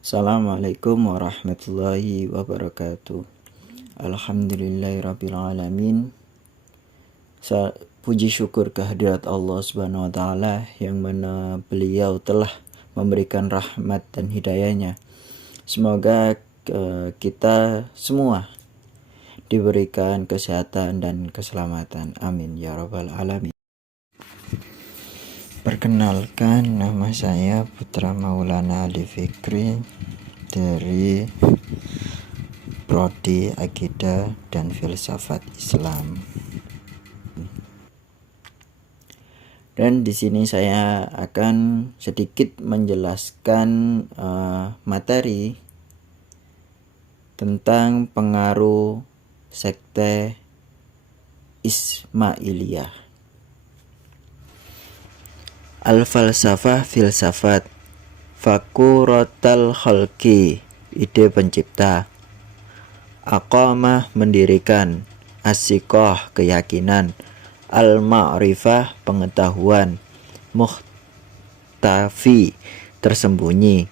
Assalamualaikum warahmatullahi wabarakatuh. Alhamdulillahirabbil alamin. Puji syukur kehadirat Allah Subhanahu wa taala yang mana beliau telah memberikan rahmat dan hidayahnya. Semoga kita semua diberikan kesehatan dan keselamatan. Amin ya rabbal alamin. Perkenalkan, nama saya Putra Maulana Ali Fikri dari Prodi Akidah dan Filsafat Islam. Dan di sini saya akan sedikit menjelaskan materi tentang pengaruh sekte Ismailiyah. Al-falsafah filsafat, fakuratal khalqi ide pencipta, aqamah mendirikan, as-siqah keyakinan, al-ma'rifah pengetahuan, mukhtafi tersembunyi,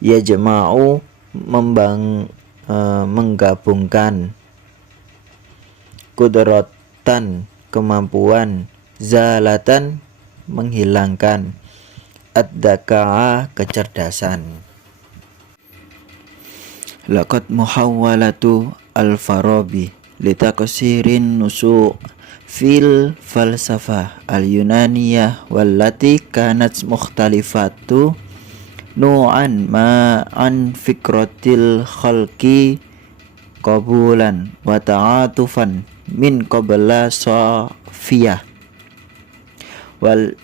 yajma'u menggabungkan, kudratan kemampuan, zalatan menghilangkan, ad-daka'a kecerdasan. Laqad muhawwalatu al-Farabi litaqsirin nusu' fil falsafah al-Yunaniyah wallati kanat mukhtalifatu nu'an ma'an fikratil khalqi qabulan wa ta'atufan min qabla safiyah wal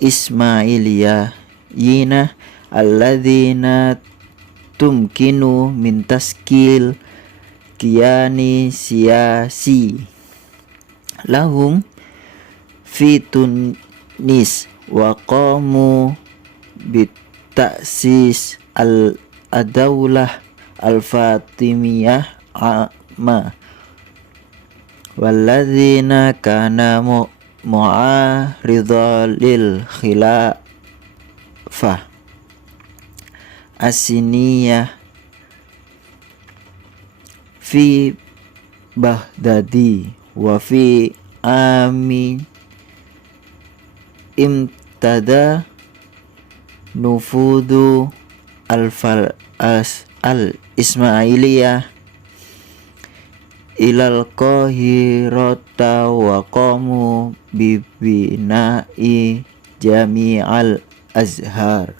Ismailiyah alladzina tumkinu min taskil kiyani siyasi lahum fi Tunis wa qamu bitaksis al-adawlah al-fatimiyah amma walladzina kana mu'aridhalil khilafah asiniyah fi Baghdadi wa fi amin imtada nufudu al-Ismailiyah ilal qahirata wa qamu bibina'i jami'al azhar.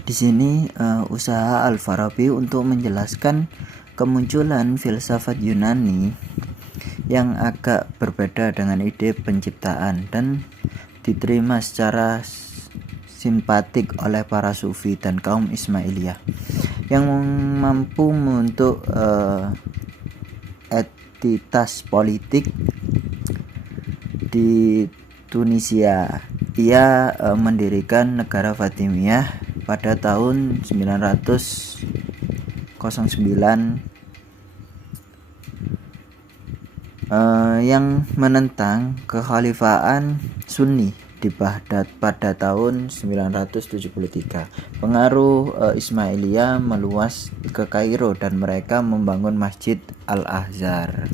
Di sini usaha Al-Farabi untuk menjelaskan kemunculan filsafat Yunani yang agak berbeda dengan ide penciptaan dan diterima secara simpatik oleh para sufi dan kaum Ismailiyah yang mampu membentuk entitas politik di Tunisia. Ia mendirikan negara Fatimiyah pada tahun 909 yang menentang kekhalifahan Sunni di Baghdad pada tahun 973. Pengaruh Ismailiyah meluas ke Kairo dan mereka membangun Masjid Al-Azhar.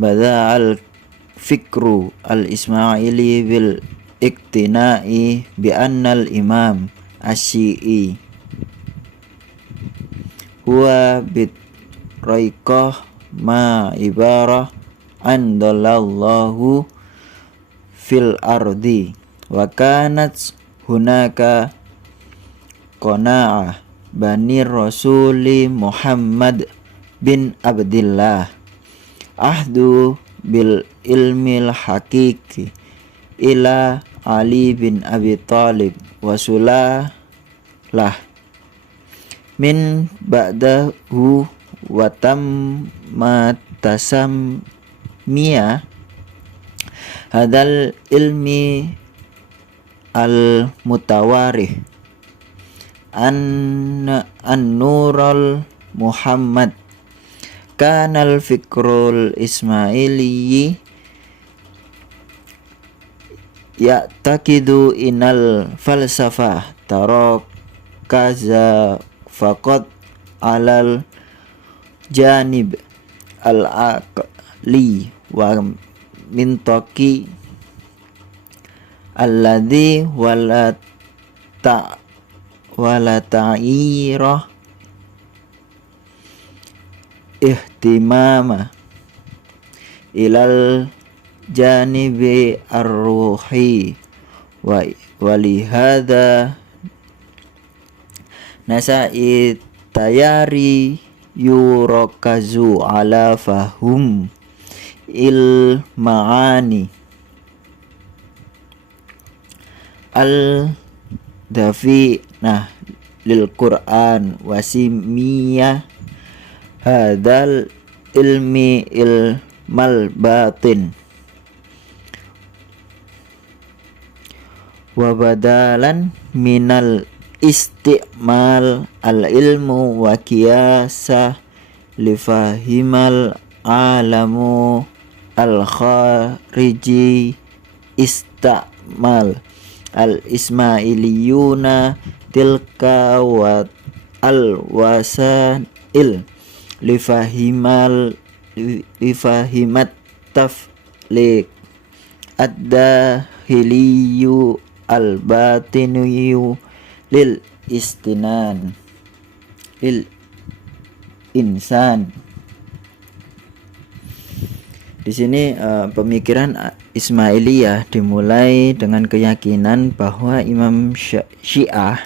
Bada al-fikru al-Ismaili bil iktina'i bi annal imam asyi'i huwa bit raiqah ma ibarah andallahu fil ardi wa kanat hunaka qana'ah bani rasuli Muhammad bin Abdillah ahdu bil ilmil hakiki ila Ali bin Abi Thalib wasulah min ba'dahu wa tamma tasammiya hadal ilmi al-mutawarih an-nurul Muhammad kanal fikrul Ismaili ya'taqidu inal falsafah tarakaza faqat alal janib al-aqli wa mintaqi alladhi wala ta'irah ihtimama ilal janibi ar-ruhi wa walihada nasai tayari yurakazu ala fahum il ma'ani al dafi'nah lil Qur'an wasimiyah hadal ilmi ilmal batin wa badalan minal isti'mal al ilmu wa qiyasa lifahimal alamu al khariji istamal al ismailiyuna tilka wa al wasail lifahimat tafliq ad-dahiliyu al batiniyu lil istinan lil insan. Di sini pemikiran Ismailiyah dimulai dengan keyakinan bahwa Imam Syiah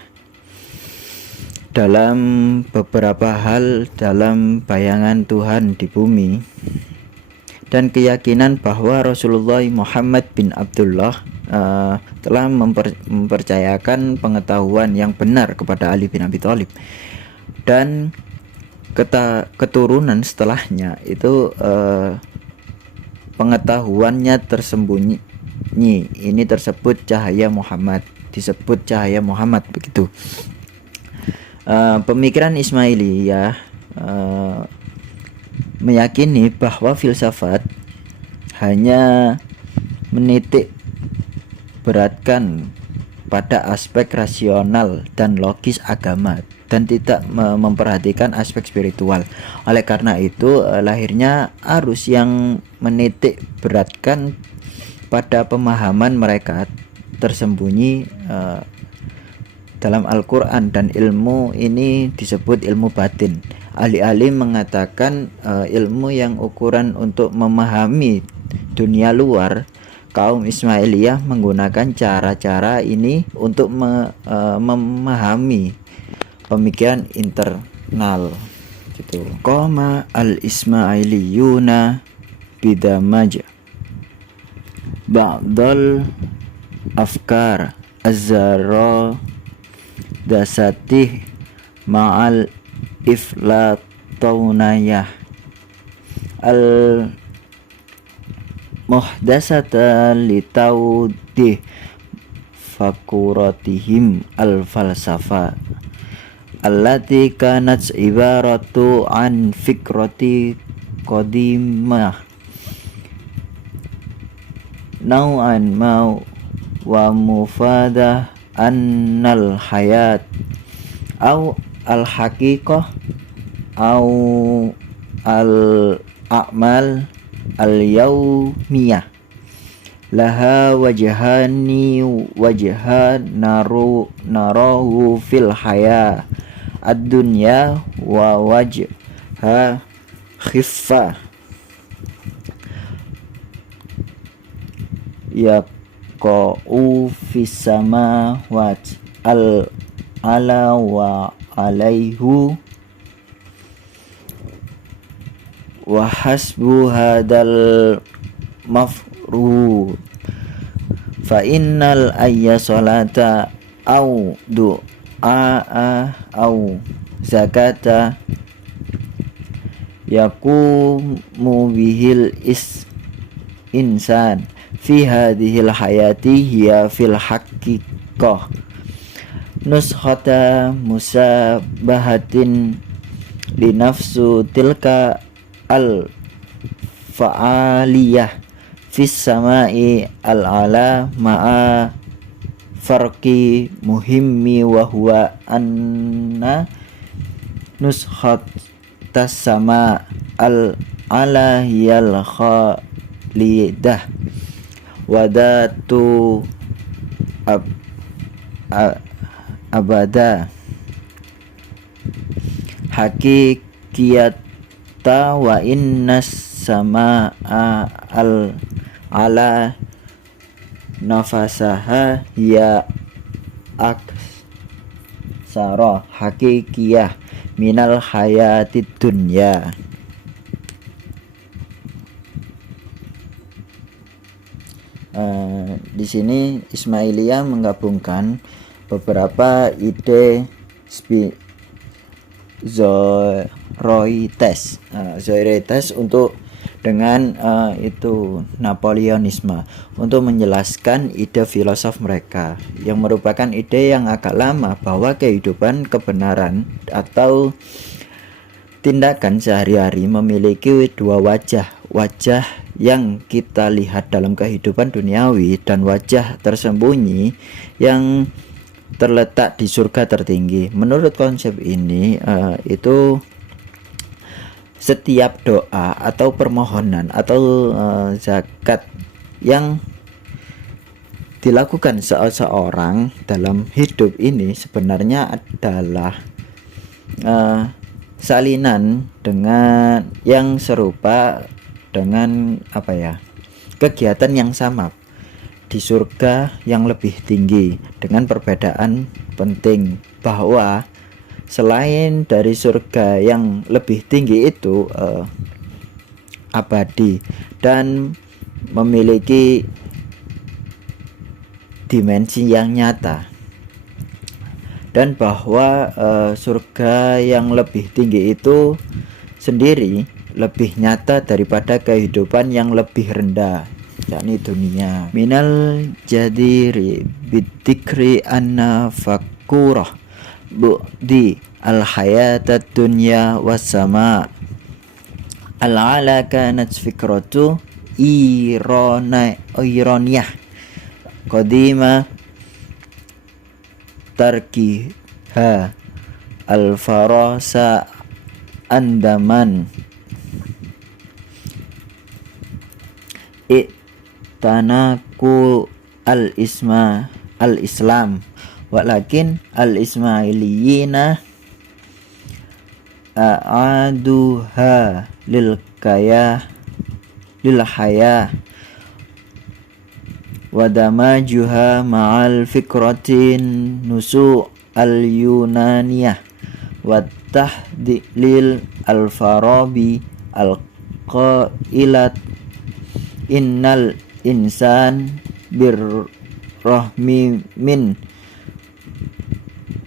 dalam beberapa hal dalam bayangan Tuhan di bumi, dan keyakinan bahwa Rasulullah Muhammad bin Abdullah telah mempercayakan pengetahuan yang benar kepada Ali bin Abi Thalib, dan keturunan setelahnya itu pengetahuannya tersembunyi. Ini disebut cahaya Muhammad begitu. Pemikiran Ismailiyah meyakini bahwa filsafat hanya menitik beratkan pada aspek rasional dan logis agama dan tidak memperhatikan aspek spiritual. Oleh karena itu lahirnya arus yang menitik beratkan pada pemahaman mereka tersembunyi dalam Al-Quran, dan ilmu ini disebut ilmu batin. Ahli-ahli mengatakan ilmu yang ukuran untuk memahami dunia luar, kaum Ismailiyah menggunakan cara-cara ini untuk memahami pemikiran internal gitu. Qama al-Ismailiyuna bidamaj ba'dal afkar az-zarra dasatih ma'al iflataunayah al muhdasata litawdih fakuratihim al falsafa allati kanat ibaratu an fikrati qadimah nau'an mau wa mufadah annal hayat au al haqiqah au al a'mal al yaumiyah laha wajhani wajhan narahu fil haya ad-dunya wa wajha khiffa yaqa'u fis samawati al ala wa alaihu wa hasbu hadal mafruh fa innal ayya salata au du'a au zakata yaqumu bihil insan fi hadhil hayati hiya fil haqiqati haqiqah nuskhata musabahatin linafsu tilka al fa'aliyah fis sama'i al ala ma'a farqi muhimmi wa huwa anna nuskhat tasama al ala hiyal khalidah wadatu abada hakikiyata wa innas sama al ala nafasaha ya aksara hakikiyah minal hayatid dunya. Di sini Ismailiyah menggabungkan beberapa ide Zoroites untuk dengan itu Napoleonisme untuk menjelaskan ide filosof mereka yang merupakan ide yang agak lama bahwa kehidupan kebenaran atau tindakan sehari-hari memiliki dua wajah yang kita lihat dalam kehidupan duniawi dan wajah tersembunyi yang terletak di surga tertinggi. Menurut konsep ini itu setiap doa atau permohonan atau zakat yang dilakukan seseorang dalam hidup ini sebenarnya adalah salinan dengan yang serupa dengan kegiatan yang sama di surga yang lebih tinggi, dengan perbedaan penting bahwa selain dari surga yang lebih tinggi itu abadi dan memiliki dimensi yang nyata, dan bahwa surga yang lebih tinggi itu sendiri lebih nyata daripada kehidupan yang lebih rendah, yakni dunia. Minal jadiri bidzikri anna fakurah bu'di al-hayatat dunya wassama al-ala kanat fikratu ironiyah qadima tarkiha al-farasa andaman tanaku al-islam walakin al-ismailiyina a'aduha lil haya wadamajuha ma'al fikratin nusu al-yunaniyah wattahdilil al-farabi al-qailat innal insan birrahmi min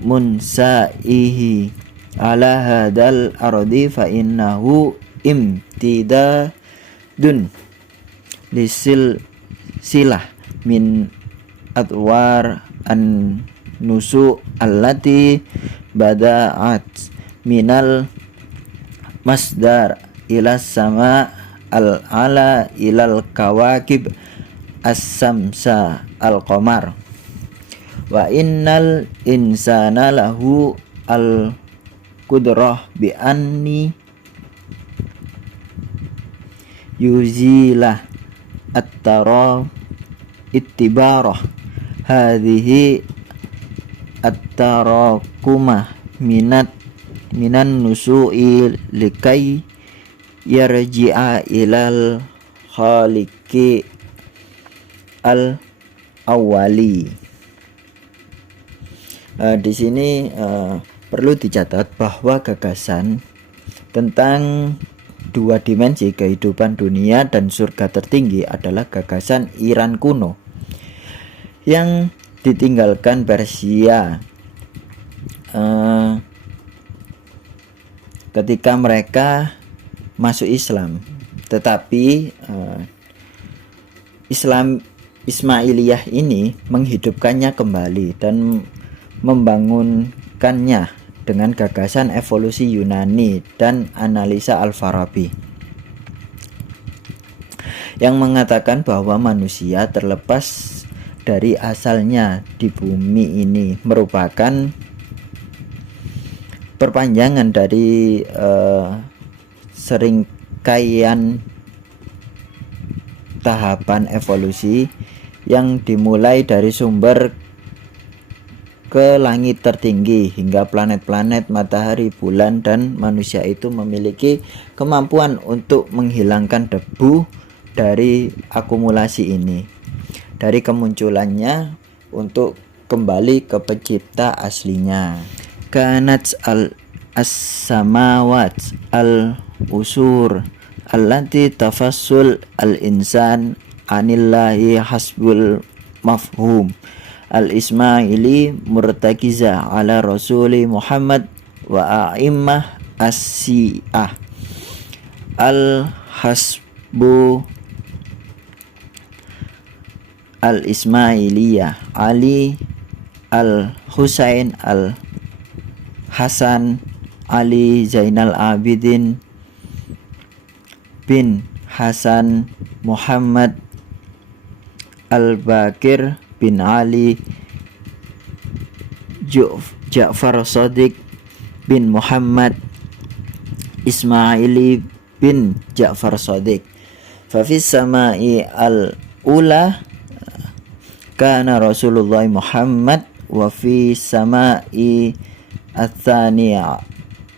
munsaihi ala hadal ardi fa innahu imtidadun lisil silah min adwar an nusu allati bada'at minal masdar ila sama al ala ilal kawakib as-samsa al qamar wa innal insana lahu al qudrah bi anni yuzilah at-tara ittibarah hadhihi at-tarakumah minan nusu'i likai yarji'a ilal khaliqi al awali. Di sini perlu dicatat bahwa gagasan tentang dua dimensi kehidupan dunia dan surga tertinggi adalah gagasan Iran kuno yang ditinggalkan Persia ketika mereka masuk Islam, tetapi Islam Ismailiyah ini menghidupkannya kembali dan membangunkannya dengan gagasan evolusi Yunani dan analisa Al-Farabi yang mengatakan bahwa manusia terlepas dari asalnya di bumi ini merupakan perpanjangan dari serangkaian tahapan evolusi yang dimulai dari sumber ke langit tertinggi hingga planet-planet, matahari, bulan, dan manusia itu memiliki kemampuan untuk menghilangkan debu dari akumulasi ini, dari kemunculannya untuk kembali ke pencipta aslinya. Kanat as-samawat al-usur allati tafassul al-insan anillahi hasbul mafhum al-Ismaili murtakiza ala rasuli Muhammad wa a'immah as-si'ah al-hasbu al-Ismailiyah Ali al-Husain al-Hasan Ali Zainal Abidin bin Hasan Muhammad al-Bakir bin Ali Ja'far Shadiq bin Muhammad Ismaili bin Ja'far Shadiq. Fafis sama'i al-ula kana Rasulullah Muhammad wa fi sama'i ats-tsani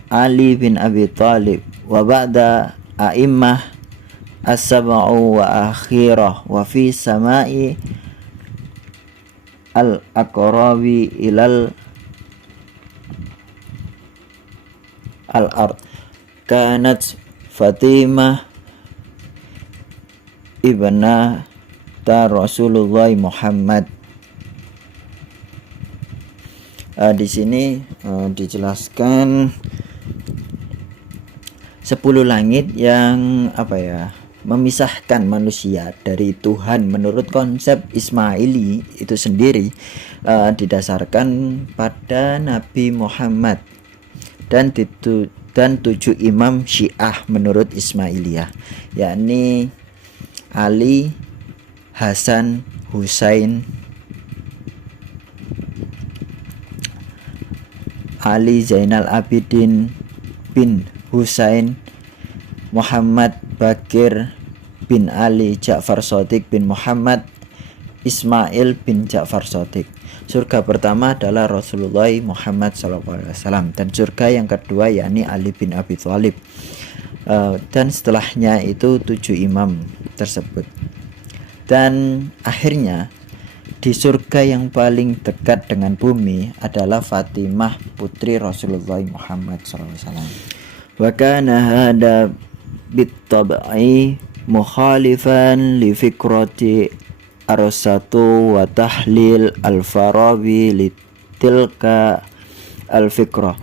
Ali bin Abi Thalib wa ba'da a'immah as-sab'u wa akhirah wa fi sama'i al-aqrabi ilal al-ard kanat Fatimah ibnah Rasulullah Muhammad. Di sini dijelaskan 10 langit yang memisahkan manusia dari Tuhan menurut konsep Ismaili itu sendiri, didasarkan pada Nabi Muhammad dan 7 imam Syiah menurut Ismailiyah, yakni Ali, Hasan, Husain, Ali Zainal Abidin bin Husain, Muhammad Bakir bin Ali, Ja'far Shadiq bin Muhammad, Ismail bin Ja'far Shadiq. Surga pertama adalah Rasulullah Muhammad SAW, dan surga yang kedua yakni Ali bin Abi Thalib, dan setelahnya itu 7 imam tersebut. Dan akhirnya di surga yang paling dekat dengan bumi adalah Fatimah putri Rasulullah Muhammad SAW. Wa kana hada bitab'i mukhalifan li fikrati arsatu wa tahlil al-Farabi litilka al-fikrah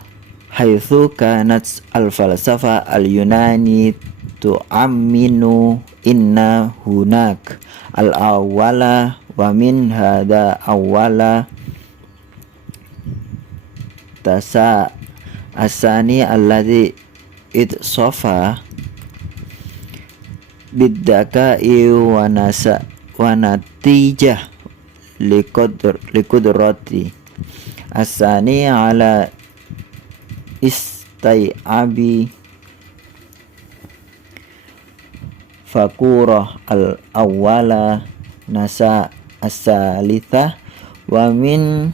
haitsu kanat al-falsafa al-Yunani tu'amminu inna hunak al-awwala wa min hada awwala tasa asani alladhi itsofa biddaka'i wa natijah likudrati asani ala istai'abi fakurah al-awwala nasa as-salithah wa min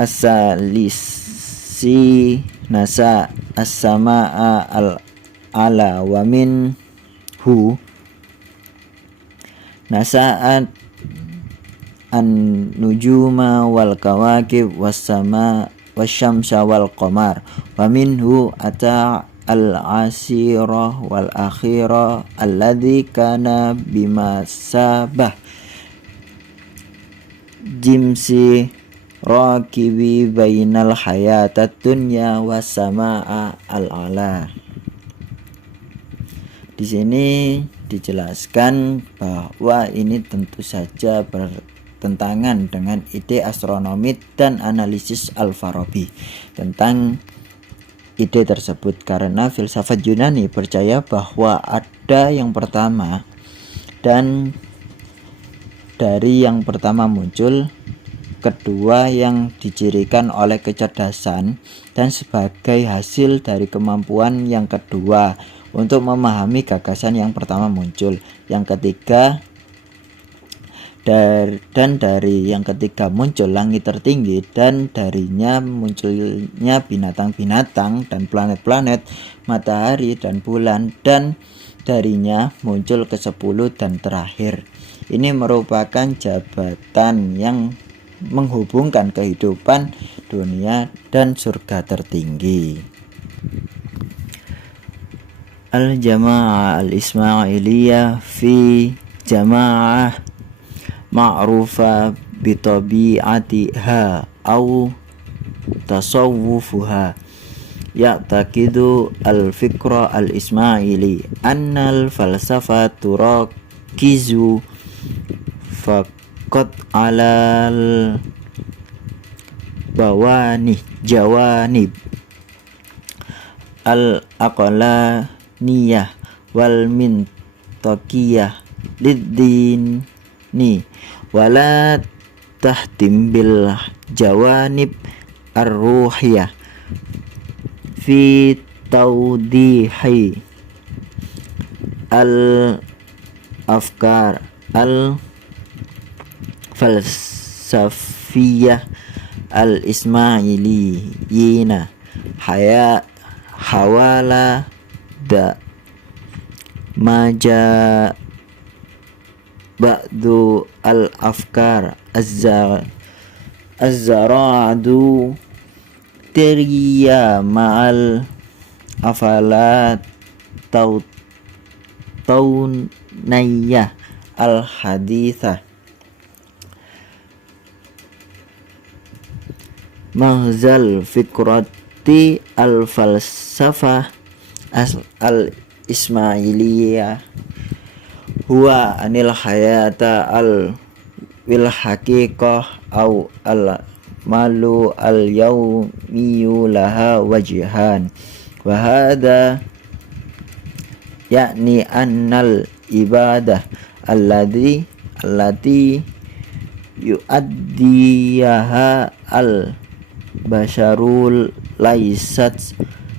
as-salisi nasa as-sama'a al-ala wa min hu nasa'at an-nujuma wal kawakib was-sama wasyamsa wal qamar wa minhu ata al-asirah wal akhirah alladhi kana bima sabah jimsi rakibi bainal hayatat dunya was samaa al-ala. Di sini dijelaskan bahwa ini tentu saja bertentangan dengan ide astronomi dan analisis Al-Farabi tentang ide tersebut, karena filsafat Yunani percaya bahwa ada yang pertama dan dari yang pertama muncul kedua yang dicirikan oleh kecerdasan dan sebagai hasil dari kemampuan yang kedua untuk memahami gagasan yang pertama muncul yang ketiga, dan dari yang ketiga muncul langit tertinggi dan darinya munculnya binatang-binatang dan planet-planet, matahari dan bulan, dan darinya muncul ke-10 dan terakhir. Ini merupakan jabatan yang menghubungkan kehidupan dunia dan surga tertinggi. Al-Jama'ah Al-Ismailiyah fi Jama'ah ma'rufa bitabi'atiha au tasawwufuha ya'taqidu al-fikra al-ismaili annal falsafa turakizu faqat alal jawanib al-aqlaniyah wal mintaqiyah lid-dini wala tahtim bil jawanib ar-ruhiyah fi tawdihi al-afkar al-falsafiyah al-ismailiyina hawala da maja ba'du al-afkar az-zara'adu teriya ma'al afalat taunayya al-hadithah mahzal fikrati al-falsafah al-ismailiyah huwa anil hayata al-wil haqiqah au al-malu al-yawmiyu laha wajhan wa hadha yakni annal ibadah allati yu'addiyaha al-basharul laisat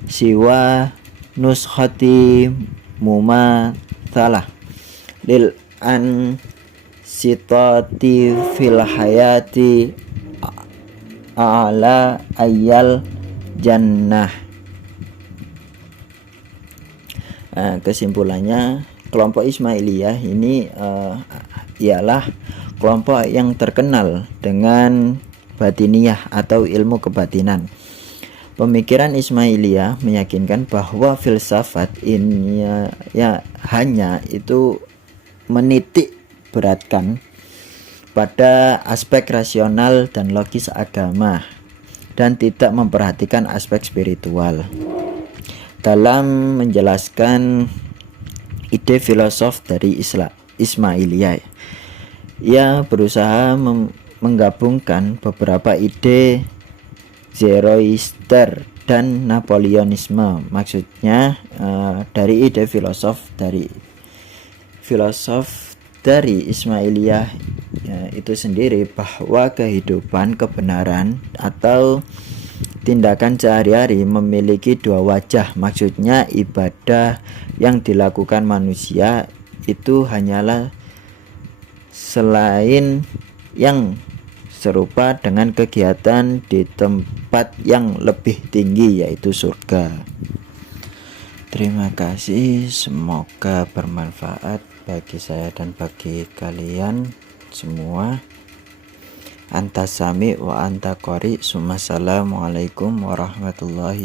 siwa nuskhati mumathalah lil ansitati fil hayati ala ayyal jannah. Kesimpulannya, kelompok Ismailiyah ini ialah kelompok yang terkenal dengan batiniyah atau ilmu kebatinan. Pemikiran Ismailiyah meyakinkan bahwa filsafat ini hanya itu menitik beratkan pada aspek rasional dan logis agama dan tidak memperhatikan aspek spiritual. Dalam menjelaskan ide filosof dari Ismailiyah, ia berusaha menggabungkan beberapa ide Zoroaster dan Napoleonisme. Maksudnya dari ide filosof dari Ismailiyah itu sendiri bahwa kehidupan, kebenaran atau tindakan sehari-hari memiliki dua wajah. Maksudnya ibadah yang dilakukan manusia itu hanyalah selain yang serupa dengan kegiatan di tempat yang lebih tinggi, yaitu surga. Terima kasih, semoga bermanfaat bagi saya dan bagi kalian semua. Anta sami wa anta qori. Assalamualaikum warahmatullahi